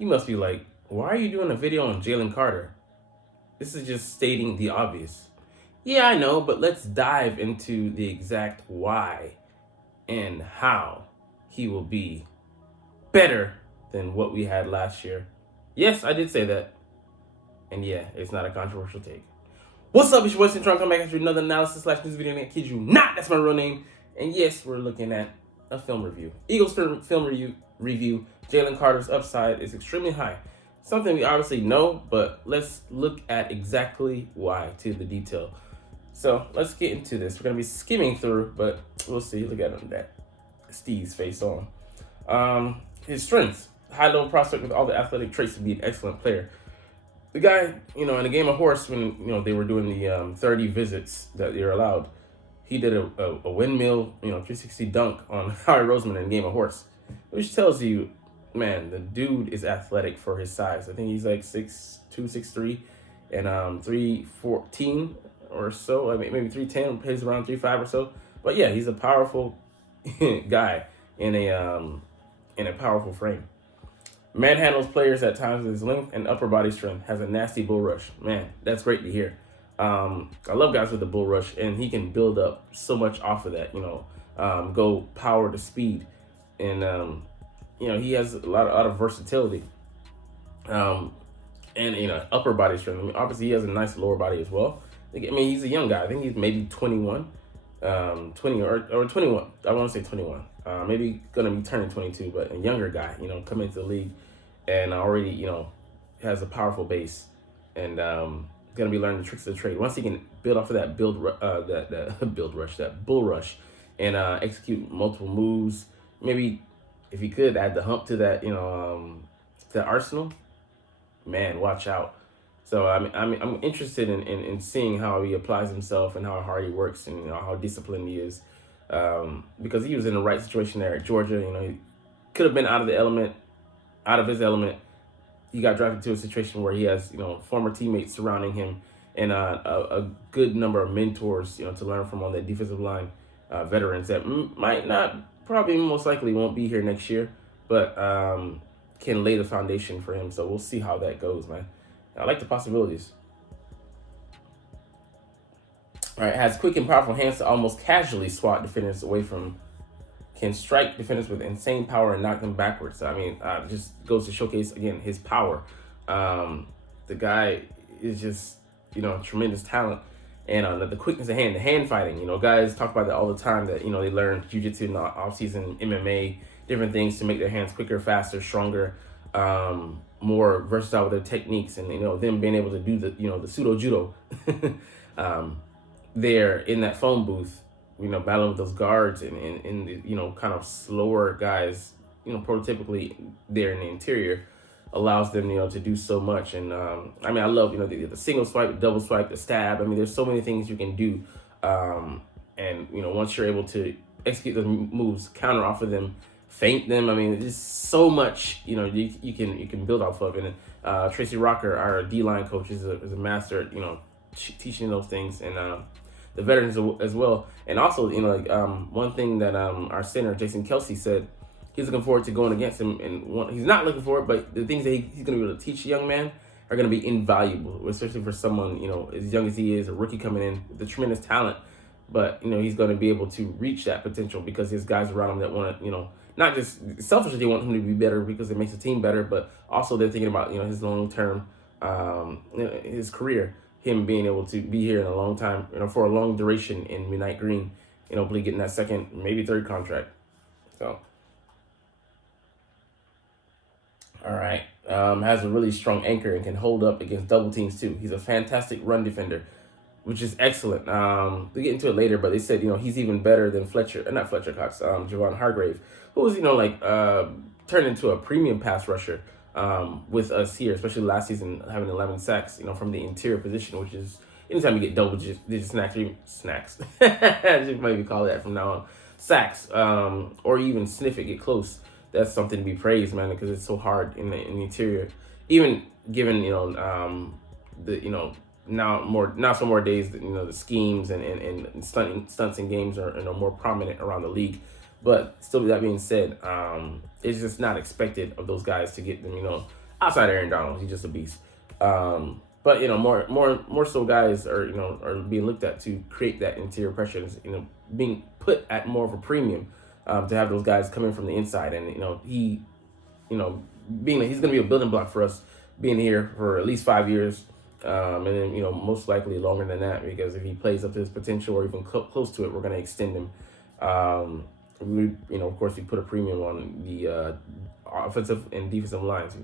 You must be like, why are you doing a video on Jalen Carter? This is just stating the obvious. Yeah, I know, but let's dive into the exact why and how he will be better than what we had last year. Yes, I did say that. And yeah, it's not a controversial take. What's up, it's your boy Cintron, come back after another analysis slash news video, and I kid you not, that's my real name. And yes, we're looking at a film review. Eagles film review. Jalen Carter's upside is extremely high. Something we obviously know, but let's look at exactly why to the detail. So let's get into this. We're gonna be skimming through, but we'll see. Look at him, that Steve's face on. His strengths: high-level prospect with all the athletic traits to be an excellent player. The guy, in a game of horse, when they were doing the 30 visits that you're allowed, he did a windmill, 360 dunk on Howie Roseman in a game of horse, which tells you, man, the dude is athletic for his size. I think he's like 6'2", 6'3", and 314 or so. I mean, maybe 310, plays around 3'5" or so. But yeah, he's a powerful guy in a powerful frame. Manhandles players at times with his length and upper body strength. Has a nasty bull rush. Man, that's great to hear. I love guys with the bull rush, and he can build up so much off of that. Go power to speed, and he has a lot of versatility. And upper body strength. I mean, obviously he has a nice lower body as well. I mean, he's a young guy. I think he's maybe 21, 20 or 21. I want to say 21. Maybe gonna be turning 22, but a younger guy, coming into the league, and already, has a powerful base, and gonna be learning the tricks of the trade. Once he can build off of that that bull rush, and execute multiple moves. Maybe if he could add the hump to that, the arsenal. Man, watch out. So I'm interested in seeing how he applies himself and how hard he works, and how disciplined he is. Because he was in the right situation there at Georgia. He could have been out of his element. He got drafted to a situation where he has, former teammates surrounding him, and a good number of mentors, to learn from on the defensive line, veterans that probably most likely won't be here next year, but can lay the foundation for him. So we'll see how that goes, man. I like the possibilities. All right, has quick and powerful hands to almost casually swat defenders away from, can strike defenders with insane power and knock them backwards. I mean, just goes to showcase, again, his power. The guy is just, tremendous talent. And the quickness of hand, the hand fighting. Guys talk about that all the time, that, they learn jiu-jitsu in the offseason, MMA, different things to make their hands quicker, faster, stronger, more versatile with their techniques, and, them being able to do the pseudo judo. There in that phone booth, battling with those guards and the, kind of slower guys, prototypically there in the interior, allows them, to do so much. And I love, the single swipe, the double swipe, the stab. There's so many things you can do. And once you're able to execute those moves, counter off of them, feint them. There's so much, you can build off of. And Tracy Rocker, our D-line coach, is a master at, teaching those things, and the veterans as well. And also, one thing that our center, Jason Kelsey, said, he's looking forward to going against him. And he's not looking forward, but the things that he's going to be able to teach a young man are going to be invaluable, especially for someone, as young as he is, a rookie coming in with a tremendous talent. But, he's going to be able to reach that potential because his guys around him that want to, not just selfishly they want him to be better because it makes the team better, but also they're thinking about, his long-term, his career, him being able to be here in a long time, for a long duration in Midnight Green, hopefully getting that second, maybe third contract. So, all right. Has a really strong anchor and can hold up against double teams too. He's a fantastic run defender, which is excellent. We'll get into it later, but they said, he's even better than not Fletcher Cox, Javon Hargrave, who was, turned into a premium pass rusher with us here, especially last season, having 11 sacks, from the interior position, which is, anytime you get double-digit snacks, I just maybe call that from now on, sacks, or even sniff it, get close. That's something to be praised, man, because it's so hard in the interior. Even given, now some more days, the schemes and stunts and games are more prominent around the league. But still, that being said, it's just not expected of those guys to get them, outside of Aaron Donald, he's just a beast. But more so guys are are being looked at to create that interior pressure. Being put at more of a premium to have those guys come in from the inside, and being that he's going to be a building block for us, being here for at least 5 years, and then most likely longer than that, because if he plays up to his potential or even close to it, we're going to extend him. Of course, we put a premium on the offensive and defensive lines.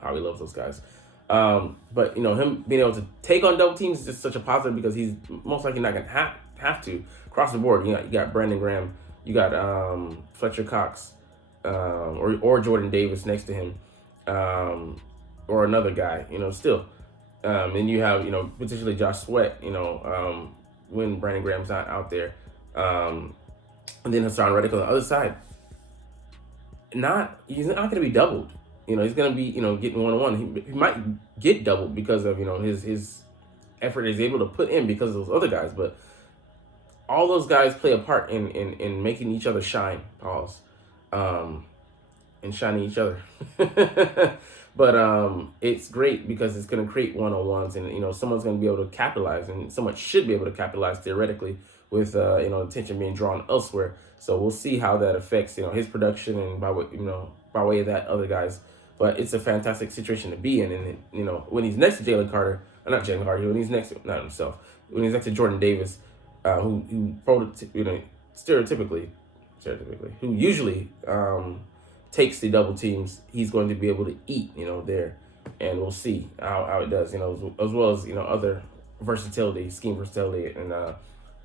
How he loves those guys. But him being able to take on double teams is just such a positive, because he's most likely not going to have to across the board. You got Brandon Graham, you got Fletcher Cox, or Jordan Davis next to him, or another guy. Still, and you have potentially Josh Sweat. When Brandon Graham's not out there, and then Hassan Reddick on the other side. He's not going to be doubled. He's going to be, getting one-on-one. He might get doubled because of, his effort he's able to put in because of those other guys. But all those guys play a part in making each other shine, and shining each other. But it's great because it's going to create one-on-ones, and, someone's going to be able to capitalize, and someone should be able to capitalize theoretically with, attention being drawn elsewhere. So we'll see how that affects, his production, and by way of that, other guys. But it's a fantastic situation to be in. And, when he's next to Jalen Carter, not Jalen Carter, when he's next to, not himself, when he's next to Jordan Davis, who stereotypically, who usually takes the double teams, he's going to be able to eat, there. And we'll see how it does, as well as, other versatility, scheme versatility, and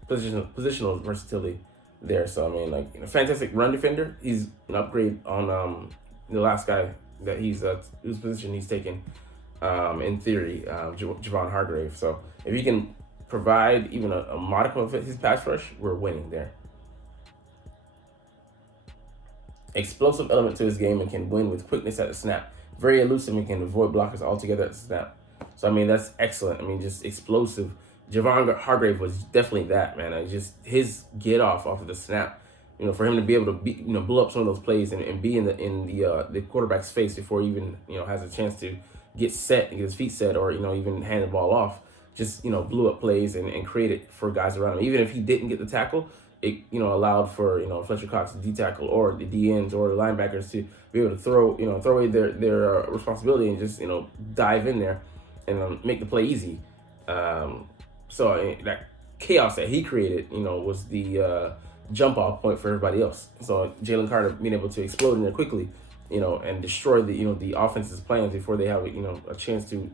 positional versatility there. So, fantastic run defender. He's an upgrade on the last guy that whose position he's taken, in theory, Javon Hargrave. So if he can provide even a modicum of his pass rush, we're winning there. Explosive element to his game and can win with quickness at the snap. Very elusive and can avoid blockers altogether at the snap. So, that's excellent. Just explosive. Javon Hargrave was definitely that, man. Just his get off of the snap. For him to be able to blow up some of those plays and be in the quarterback's face before he even has a chance to get set and get his feet set, or even hand the ball off. Just blew up plays and created for guys around him. Even if he didn't get the tackle, it allowed for Fletcher Cox to D-tackle, or the DNs or the linebackers to be able to throw away their responsibility and just dive in there and make the play easy. So that chaos that he created, was the jump off point for everybody else. So Jalen Carter being able to explode in there quickly, and destroy the offense's plans before they have a chance to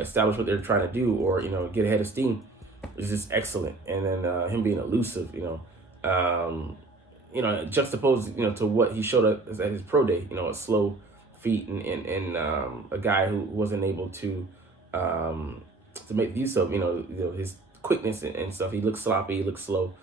establish what they're trying to do, or get ahead of steam, is just excellent. And then him being elusive, juxtaposed to what he showed us at his pro day, a slow feet and a guy who wasn't able to make use of his quickness and stuff. He looks sloppy, he looks slow.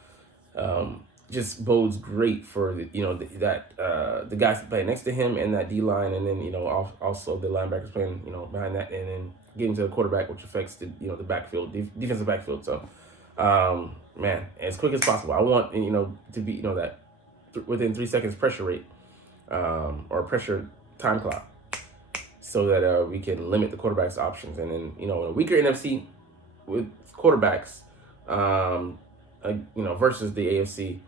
Just bodes great for the guys playing next to him and that D line, and then also the linebackers playing behind that, and then getting to the quarterback, which affects the the backfield, defensive backfield. So man, as quick as possible. I want to be that within 3 seconds pressure rate, or pressure time clock, so that we can limit the quarterback's options. And then in a weaker NFC with quarterbacks, versus the AFC,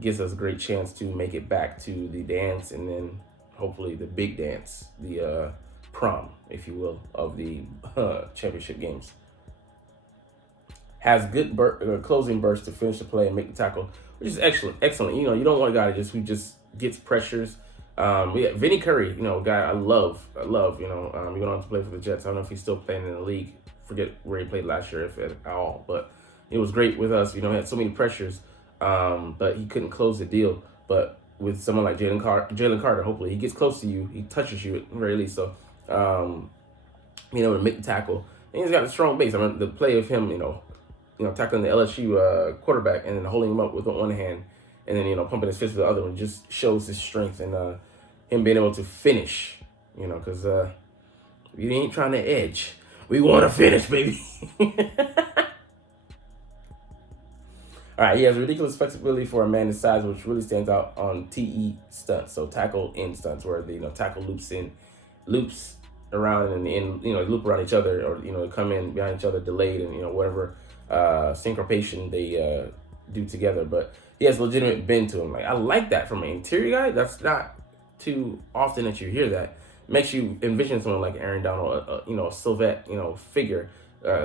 gives us a great chance to make it back to the dance, and then hopefully the big dance, the prom, if you will, of the championship games. Has good closing bursts to finish the play and make the tackle, which is excellent. You don't want a guy who just gets pressures. We got Vinny Curry, a guy I love. He went on to play for the Jets. I don't know if he's still playing in the league. Forget where he played last year, if at all, but it was great with us. He had so many pressures, but he couldn't close the deal. But with someone like Jalen Carter, hopefully he gets close to you, he touches you at the very least. So, being able to make the tackle, and he's got a strong base. The play of him, tackling the LSU quarterback and then holding him up with one hand, and then pumping his fist with the other one, just shows his strength, and him being able to finish. Because we ain't trying to edge, we want to finish, baby. All right, he has ridiculous flexibility for a man his size, which really stands out on TE stunts, so tackle in stunts, where the tackle loops in loops around and loop around each other, or come in behind each other delayed, and whatever syncopation they do together. But he has legitimate bend to him. Like, I like that from an interior guy. That's not too often that you hear that. Makes you envision someone like Aaron Donald, a Sylvette, figure,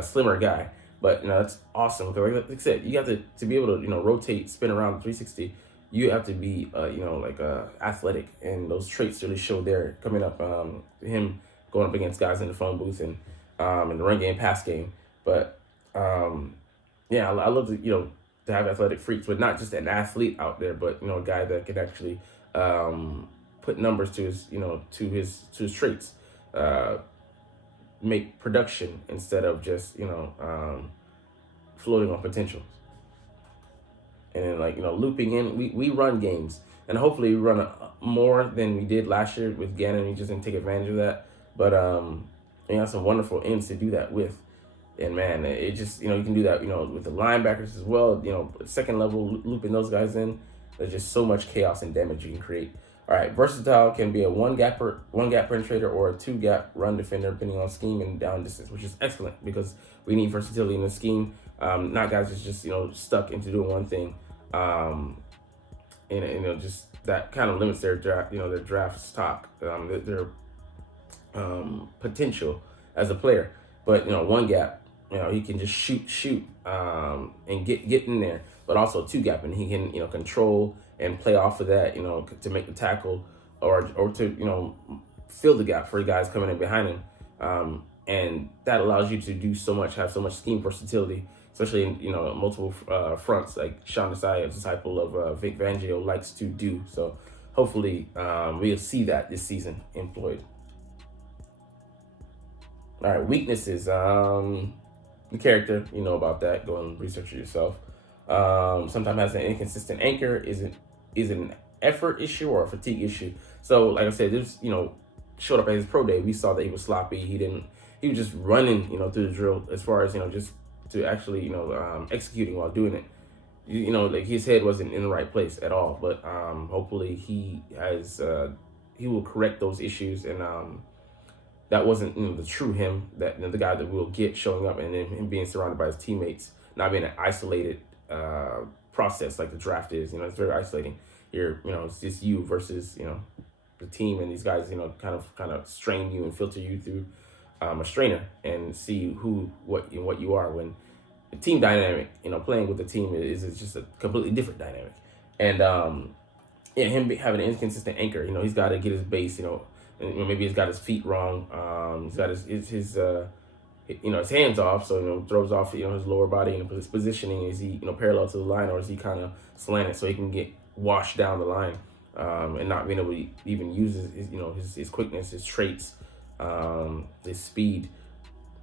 slimmer guy. But that's awesome, because like I said, you have to be able to rotate, spin around 360. You have to be athletic, and those traits really show there coming up. Him going up against guys in the phone booth and in the run game, pass game. But yeah, I love to have athletic freaks, but not just an athlete out there, but a guy that can actually put numbers to his to his traits, make production instead of just floating on potential. And then looping in, we run games, and hopefully we run more than we did last year with Gannon. We just didn't take advantage of that, but have some wonderful ends to do that with. And man, it just you can do that with the linebackers as well. Second level looping those guys in. There's just so much chaos and damage you can create. All right, versatile can be a one gap penetrator or a 2-gap run defender, depending on scheme and down distance, which is excellent because we need versatility in the scheme. Not guys that's just stuck into doing one thing. Just that kind of limits their draft, their draft stock, their potential as a player. But one gap, he can just shoot, and get in there. But also 2-gap, and he can control and play off of that, to make the tackle or to fill the gap for guys coming in behind him, and that allows you to do so much, have so much scheme versatility, especially in multiple fronts, like Sean Desai, a disciple of Vic Fangio, likes to do. So hopefully we'll see that this season employed. All right, weaknesses. The character, about that. Go and research it yourself. Sometimes has an inconsistent anchor. Is an effort issue or a fatigue issue? So like I said, this showed up at his pro day. We saw that he was sloppy. He was just running through the drill, as far as just to actually executing while doing it. Like his head wasn't in the right place at all. But hopefully he will correct those issues, and that wasn't the true him, that the guy that we'll get showing up, and then him being surrounded by his teammates, not being an isolated process like the draft is. It's very isolating. Here, it's just you versus the team, and these guys kind of strain you and filter you through a strainer and see what you are. When the team dynamic, playing with the team is just a completely different dynamic. And him having an inconsistent anchor, he's got to get his base, and maybe he's got his feet wrong. He's got his hands off, so throws off his lower body, and his positioning, is he parallel to the line, or is he kind of slanted so he can get washed down the line, and not being able to even use his quickness, his traits, his speed.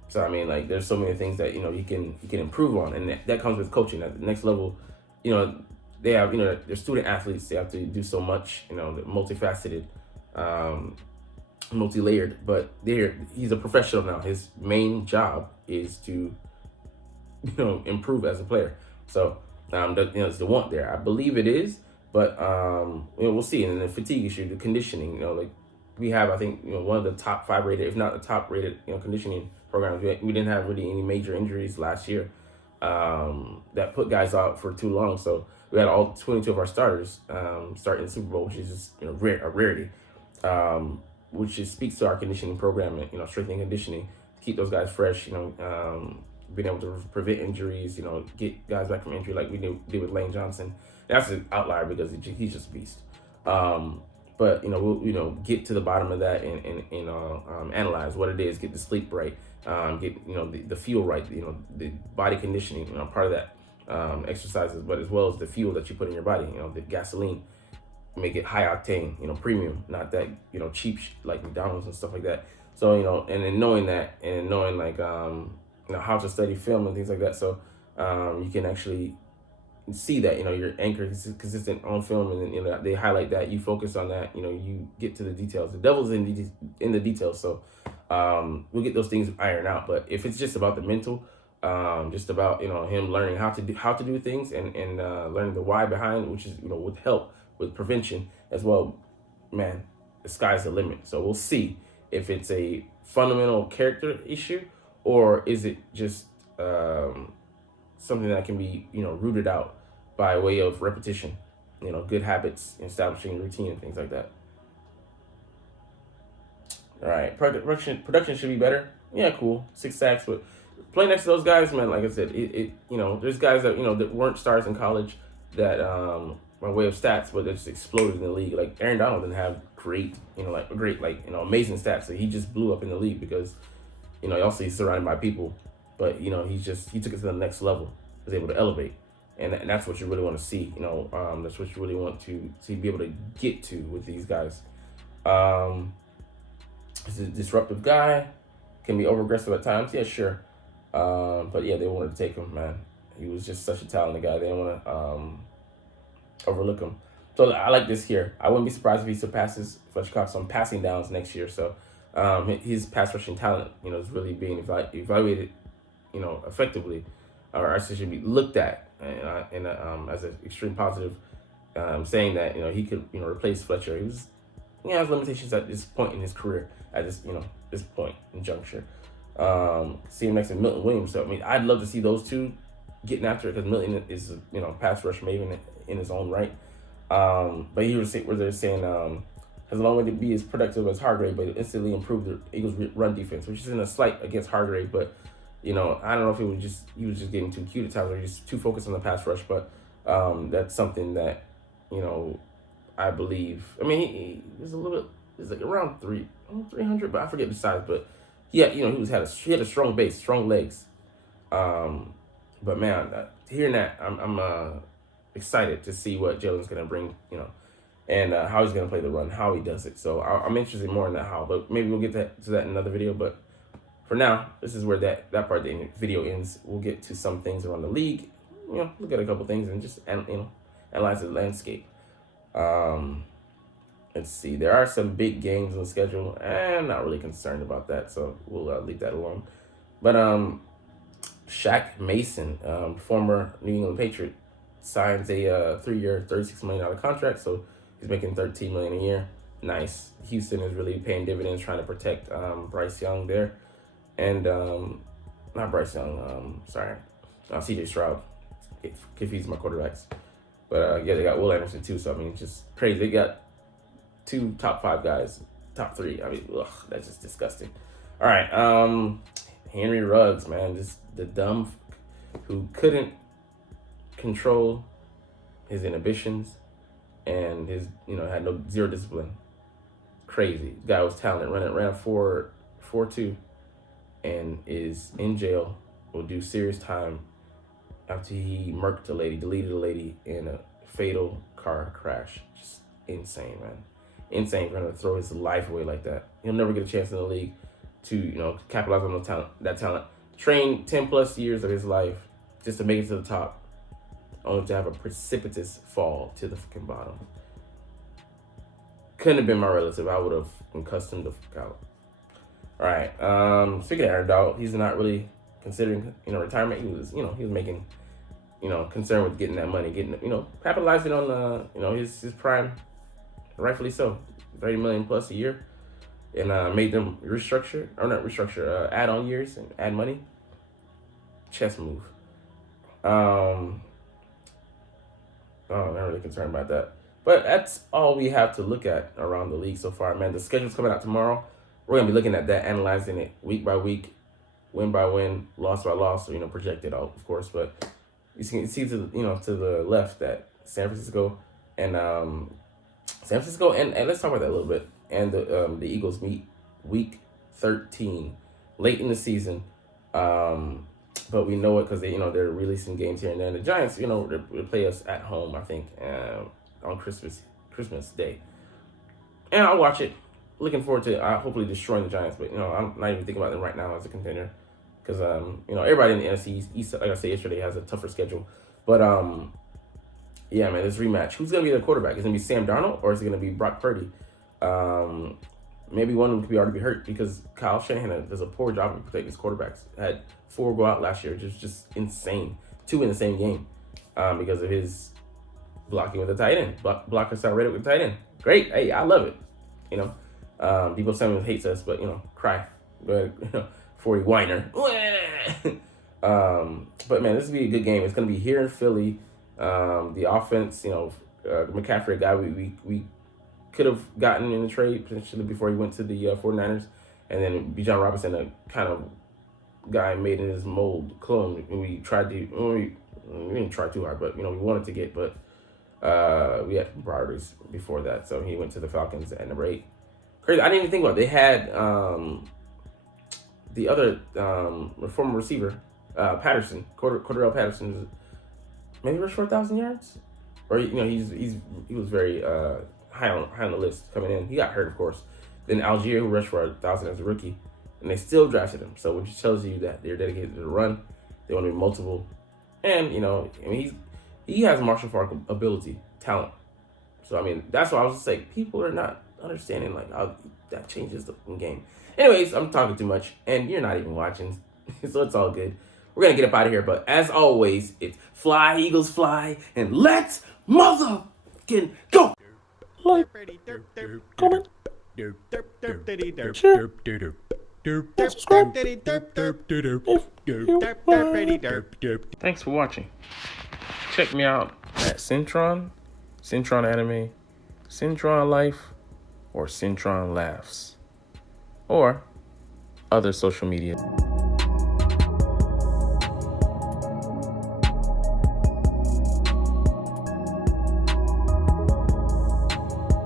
So I mean, like, there's so many things that you can improve on, and that comes with coaching at the next level. They have they're student athletes. They have to do so much. They're multifaceted, multi-layered, but he's a professional now. His main job is to improve as a player. So it's the want there. I believe it is, but we'll see. And then the fatigue issue, the conditioning, like we have, I think one of the top 5 rated, if not the top rated conditioning programs. We didn't have really any major injuries last year that put guys out for too long. So we had all 22 of our starters start in the Super Bowl, which is just a rarity. Which speaks to our conditioning program, and strength and conditioning, keep those guys fresh. Being able to prevent injuries, get guys back from injury, like we did with Lane Johnson. That's an outlier because he's just a beast. But we'll get to the bottom of that and analyze what it is, get the sleep right, get the fuel right, the body conditioning, part of that exercises, but as well as the fuel that you put in your body, the gasoline. Make it high octane, premium, not that cheap like McDonald's and stuff like that. So and then knowing that, and knowing like how to study film and things like that, so you can actually see that your anchor is consistent on film, and then they highlight that, you focus on that, you get to the details. The devil's in the details, so we'll get those things ironed out. But if it's just about the mental, just about him learning how to do things, and learning the why behind, which is would help with prevention as well, man, the sky's the limit. So we'll see if it's a fundamental character issue, or is it just something that can be, rooted out by way of repetition, good habits, establishing routine and things like that. All right, production should be better. Yeah, cool. 6 sacks, but play next to those guys, man. Like I said, there's guys that that weren't stars in college that by way of stats, but they just exploded in the league. Like Aaron Donald didn't have great, amazing stats. So he just blew up in the league because, also he's surrounded by people, but he took it to the next level, was able to elevate, and that's what you really want to see. That's what you really want to be able to get to with these guys. He's a disruptive guy, can be over aggressive at times. Yeah, sure. But yeah, they wanted to take him, man. He was just such a talented guy. They didn't want to overlook him. So I like this here. I wouldn't be surprised if he surpasses Fletcher Cox on passing downs next year. So his pass rushing talent, is really being evaluated, effectively, or actually should be looked at as an extreme positive, saying that he could replace Fletcher. He has limitations at this point in his career. At this point in juncture. See him next to Milton Williams. So I mean, I'd love to see those two getting after it because Milton is pass rush maven in his own right. But he was where they're saying has a long way to be as productive as Hargrave, but instantly improved the Eagles' run defense, which is in a slight against Hargrave. But I don't know if he was just getting too cute at times, or just too focused on the pass rush. But that's something that I believe. I mean, he was a little bit. It's like around 300, but I forget the size. But yeah, he had a strong base, strong legs. But man, hearing that, I'm excited to see what Jalen's gonna bring, and how he's gonna play the run, how he does it. So I'm interested more in that how. But maybe we'll get to that in another video. But for now, this is where that part of the video ends. We'll get to some things around the league. Look at a couple things and just analyze the landscape. Let's see. There are some big games on the schedule, and I'm not really concerned about that, so we'll leave that alone. But Shaq Mason, former New England Patriot, signs a 3-year, $36 million contract, so he's making $13 million a year. Nice. Houston is really paying dividends, trying to protect Bryce Young there, and not Bryce Young. C.J. Stroud. Confuse my quarterbacks, but yeah, they got Will Anderson too. So I mean, just crazy. They got 2 top 5 guys, top 3. I mean, that's just disgusting. All right, Henry Ruggs, man, just the dumb who couldn't control his inhibitions and his had zero discipline. Crazy guy was talented, ran a 4.42, and is in jail. Will do serious time after he murked a lady, deleted a lady in a fatal car crash. Just insane, man. Insane for him to throw his life away like that. He'll never get a chance in the league to capitalize on that talent. Train 10 plus years of his life just to make it to the top, only to have a precipitous fall to the fucking bottom. Couldn't have been my relative. I would have concussed him the fuck out. All right. Speaking of Aaron Donald, he's not really considering retirement. He was making concerned with getting that money, capitalizing on his prime. Rightfully so, $30 million plus a year, and made them add on years and add money. Chess move. I'm not really concerned about that. But that's all we have to look at around the league so far, man. The schedule's coming out tomorrow. We're gonna be looking at that, analyzing it week by week, win by win, loss by loss, or projected out, of course. But you can see to the left that San Francisco and let's talk about that a little bit. And the Eagles meet week 13, late in the season. But we know it because they're releasing games here and there. And the Giants, they play us at home, I think, on Christmas Day. And I'll watch it. Looking forward to hopefully destroying the Giants. But I'm not even thinking about them right now as a contender because everybody in the NFC East, like I said yesterday, has a tougher schedule. But yeah, man, this rematch. Who's gonna be the quarterback? Is it gonna be Sam Darnold or is it gonna be Brock Purdy? Maybe one of them could already be hurt because Kyle Shanahan does a poor job of protecting his quarterbacks. Had 4 go out last year, just insane. 2 in the same game because of his blocking with the tight end. Blocker separated with the tight end. Great. Hey, I love it. Debo Samuel hates us, but cry, but 40 whiner. But man, this will be a good game. It's gonna be here in Philly. The offense, McCaffrey, a guy we could have gotten in the trade potentially before he went to the 49ers, and then Bijan Robinson, a kind of guy made in his mold clone. And we tried to, we didn't try too hard, but we wanted to get, but we had priorities before that, so he went to the Falcons at number 8. Crazy. I didn't even think about it. They had the other former receiver, Patterson, Cordell Patterson, maybe rushed for 1,000 yards, or he was very high on the list coming in. He got hurt, of course. Then Algier, who rushed for 1,000 as a rookie, and they still drafted him. So which tells you that they're dedicated to the run. They want to be multiple, and he has martial art ability, talent. So that's why I was just like, people are not understanding like how that changes the game. Anyways, I'm talking too much, and you're not even watching, so it's all good. We're gonna get up out of here, but as always, it's fly, Eagles fly, and let's motherfucking go! Like, comment, share, subscribe if you want. Thanks for watching. Check me out at Cintron Anime, Cintron Life, or Cintron Laughs, or other social media.